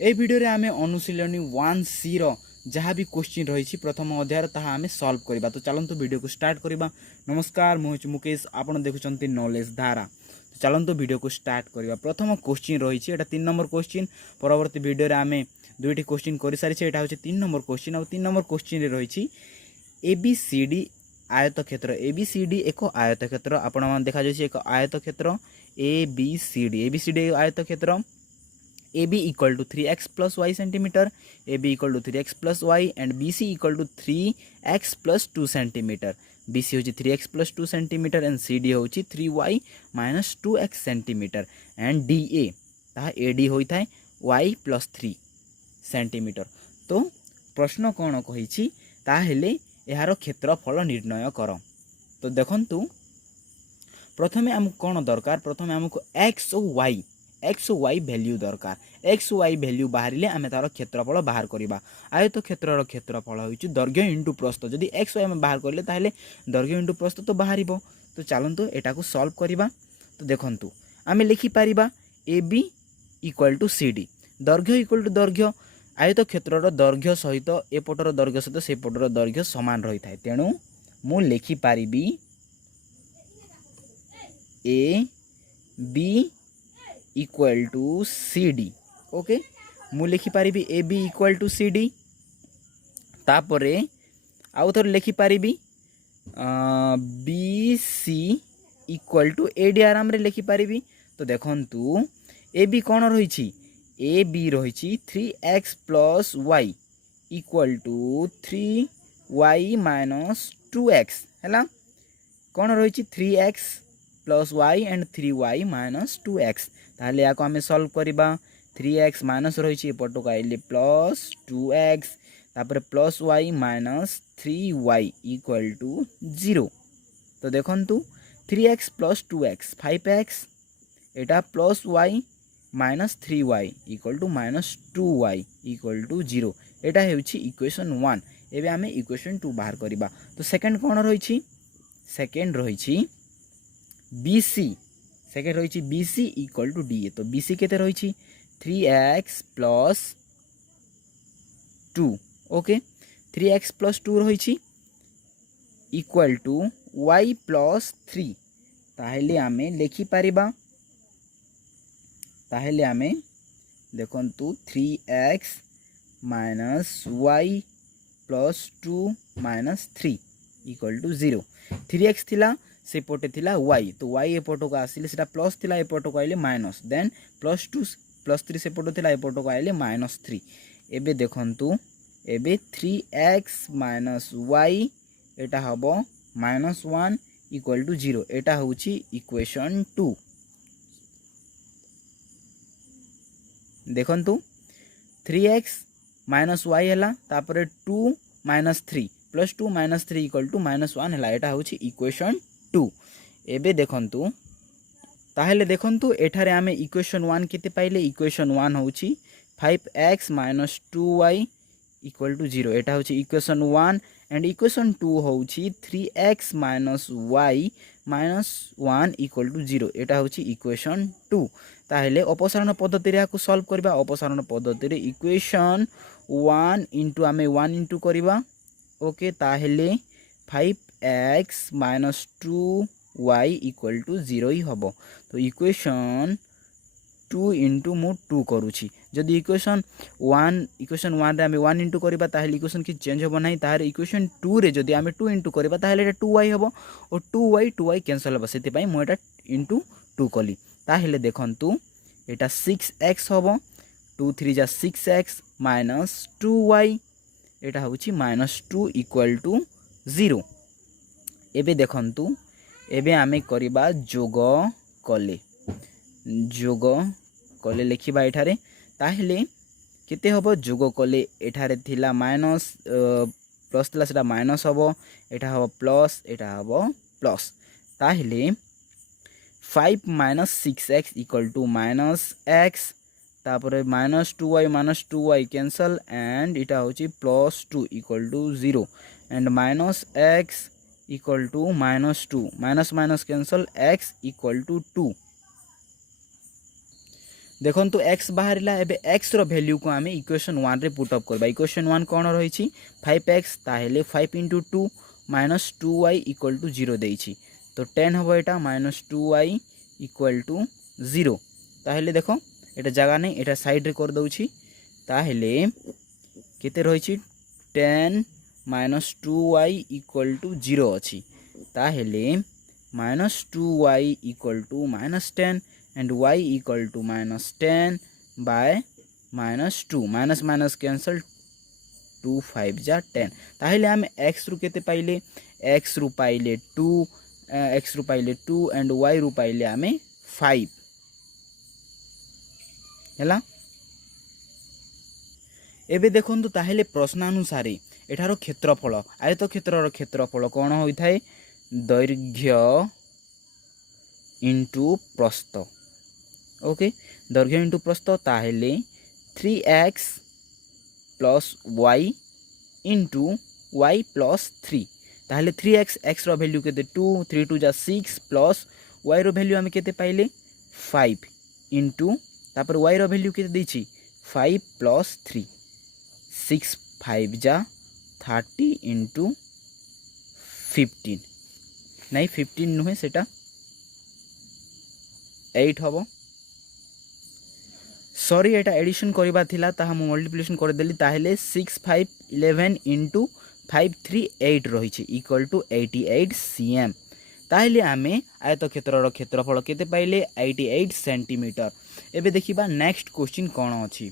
ए video रे आमे अनुशीलनी 1C रो जहाँ भी क्वेश्चन रही प्रथम अध्याय ताहा आमे सॉल्व करबा। तो चलंतु वीडियो को स्टार्ट करबा। नमस्कार मु हूँ मुकेश, आपण देखुचंती नॉलेज धारा। तो चलंतु वीडियो को स्टार्ट करबा। प्रथम क्वेश्चन रही एटा 3 नंबर क्वेश्चन। परवर्ती वीडियो रे आमे दुईटी क्वेश्चन कर सारी एटा होची 3 नंबर क्वेश्चन। और 3 नंबर क्वेश्चन रे रही एबीसीडी आयतक्षेत्र। एबीसीडी एक आयतक्षेत्र, आपण मान देखा जाय एक आयतक्षेत्र ABCD आयतक्षेत्र। AB equal to 3x plus y centimeter, AB equal to 3x plus y, and BC equal to 3x plus 2 centimeter. BC होची 3x plus 2 centimeter and CD होची 3y minus 2x centimeter and DA ताहा AD होई थाए y plus 3 centimeter. तो प्रश्न कौन कही ताहेले यार क्षेत्रफल निर्णय कर। तो देखंतु प्रथमे आमको कौन दरकार, प्रथमे आमको x और y वैल्यू दरकार। x और y वैल्यू बाहरिले आमे तार क्षेत्रफल बाहर करबा। आयत क्षेत्रर क्षेत्रफल होइछि दैर्घ्य इंटू प्रस्थ। जदि x y आमे बाहर करले ताहेले दैर्घ्य इंटू प्रस्थ तो बाहरिबो। तो चलंतु एटा को सॉल्व करबा। तो देखंतु आमे लिखि पारिबा AB इक्वल टू CD, दैर्घ्य इक्वल टू दैर्घ्य। आयत क्षेत्रर दैर्घ्य सहित एपटर दैर्घ्य सहित सेपटर दैर्घ्य समान रही थाए। तेणु मु लिखि पारिबी AB equal to CD। Okay, मु लिखि पारिबी AB इक्वल टू CD। तापरे आउ थोर लिखि पारिबी BC इक्वल टू AD। आराम रे लिखि पारिबी। तो देखंतु AB कौन रही, AB रही 3x plus y equal to 3y minus 2x है। कौन रही 3x plus y and 3y minus 2x। ताहले या को हमें सॉल्व करबा। 3x माइनस रही एपट को आइले प्लस 2x, तापर plus y minus 3y equal to 0। तो देखंतु 3x प्लस 2x 5x, एटा plus y minus 3y equal to minus 2y equal to 0। एटा हेउछि इक्वेशन 1। एबे आमे इक्वेशन 2 बाहर करबा। तो सेकंड कौन रही, सेकंड रही BC, सेकेंड रही BC इक्वल टू DA। तो BC केते रही 3x plus 2। Okay, 3x plus 2 रही इक्वल टू y प्लस 3। ताहेले आमे लिखि पारिबा, ताहेले आमे देखंतु 3x minus y plus 2 minus 3 equal to 0। 3x थिला सेपटे थिला y, तो y एपट को आसिले सेटा प्लस थिला एपट को आइले माइनस, देन प्लस 2 प्लस 3 सेपटे थिला एपट को आइले माइनस 3। एबे देखंतु एबे 3x माइनस y एटा हबो माइनस 1 इक्वल टू 0। एटा होची इक्वेशन 2। देखंतु 3x माइनस y हैला, तापरे 2 minus 3 plus 2 minus 3 equal to minus 1 हैला। एटा होची इक्वेशन 2। एबे देखंतु ताहेले देखंतु एठारे आमे इक्वेशन 1 केते पाइले, इक्वेशन 1 होची 5x minus 2y equal to 0। एटा होची इक्वेशन 1 एंड इक्वेशन 2 होची 3x minus y minus 1 equal to 0। एटा होची इक्वेशन 2। ताहेले अपसारण पद्धति रे याकु सॉल्व करबा। अपसारण पद्धति रे इक्वेशन 1 इंटू आमे 1 इंटू करबा। ओके, ताहेले 5x minus 2y equal to 0 ही हबो। तो इक्वेशन 2 इंटू मु 2 करूची। जदि इक्वेशन 1 रे आमे 1 इंटू करबा ताहेले इक्वेशन की चेंज होबो नाही। ताहार इक्वेशन 2 रे जदि आमे 2 इंटू करबा ताहेले एटा 2y हबो और 2y कैंसिल हबो। सेति पई मु एटा इंटू 2 कली। ताहेले देखंतु एटा 6x हबो, 2 3 जा 6x माइनस 2y एटा होची माइनस 2 इक्वल टू 0। एबे देखंतु एबे आमे करिबा जोग कले। जोग कले लिखिबा एठारे। ताहेले केते हबो जोग कले, एठारे थिला माइनस प्लस थिला सेटा माइनस हबो, एटा हबो प्लस, एटा हबो प्लस। ताहेले 5 minus 6x equal to minus x, तापरे माइनस 2y कैंसल एंड इटा होची plus 2 equal to 0 and minus x equal to minus 2, minus minus cancel x equal to 2। देखो तो एक्स बाहर एबे एक्स रो वैल्यू को आम इक्वेशन 1 रे पुट अप करबा। इक्वेशन 1 कौन रही 5x ताहेले 5 into 2 minus 2y equal to 0 देइछि तो 10 हम यहाँ माइनस 2y इक्वल टू 0 ताहेले देखो एटा जगह नहीं एटा साइड रे कर दउछि ताहेले केते रही 10 माइनस 2y इक्वल टू 0 अच्छी ताहेले minus 2y equal to minus 10 and y equal to minus 10 by minus 2 minus minus cancel 2 5 जा 10 ताहेले आम x रु केते पाइले x रु पाइले 2 x रु पाइले 2 एंड y रु पाइले आम 5 हैला। एबे देखंतु ताहेले प्रश्नानुसारे एठारो क्षेत्रफल आयत क्षेत्रर क्षेत्रफल कौन होता है दैर्घ्य इंटू प्रस्थ। ओके दैर्घ्य इंटू प्रस्थ ताहेले 3x plus y into y plus 3 ताहेले 3x x रो वैल्यू केते 2 3 2 जा 6 प्लस y रो वैल्यू आमे केते पाइले 5 इंटू तापर y रो वैल्यू केते देछि 5 प्लस 3 6 5 जा 30 इंटू 15 नहीं 15 नुहे सेटा 8 हम सॉरी एटा एडिशन करबा थिला ताहा मु मल्टीप्लिकेशन कर देली ताहेले 6 5 11 इंटू 5 3 8 रही इक्वल टू 88 cm ताहेले आमे आयत क्षेत्रर क्षेत्रफल केते पाइले 88 सेंटीमीटर। एबे देखिबा नेक्स्ट क्वेश्चन कौन अछि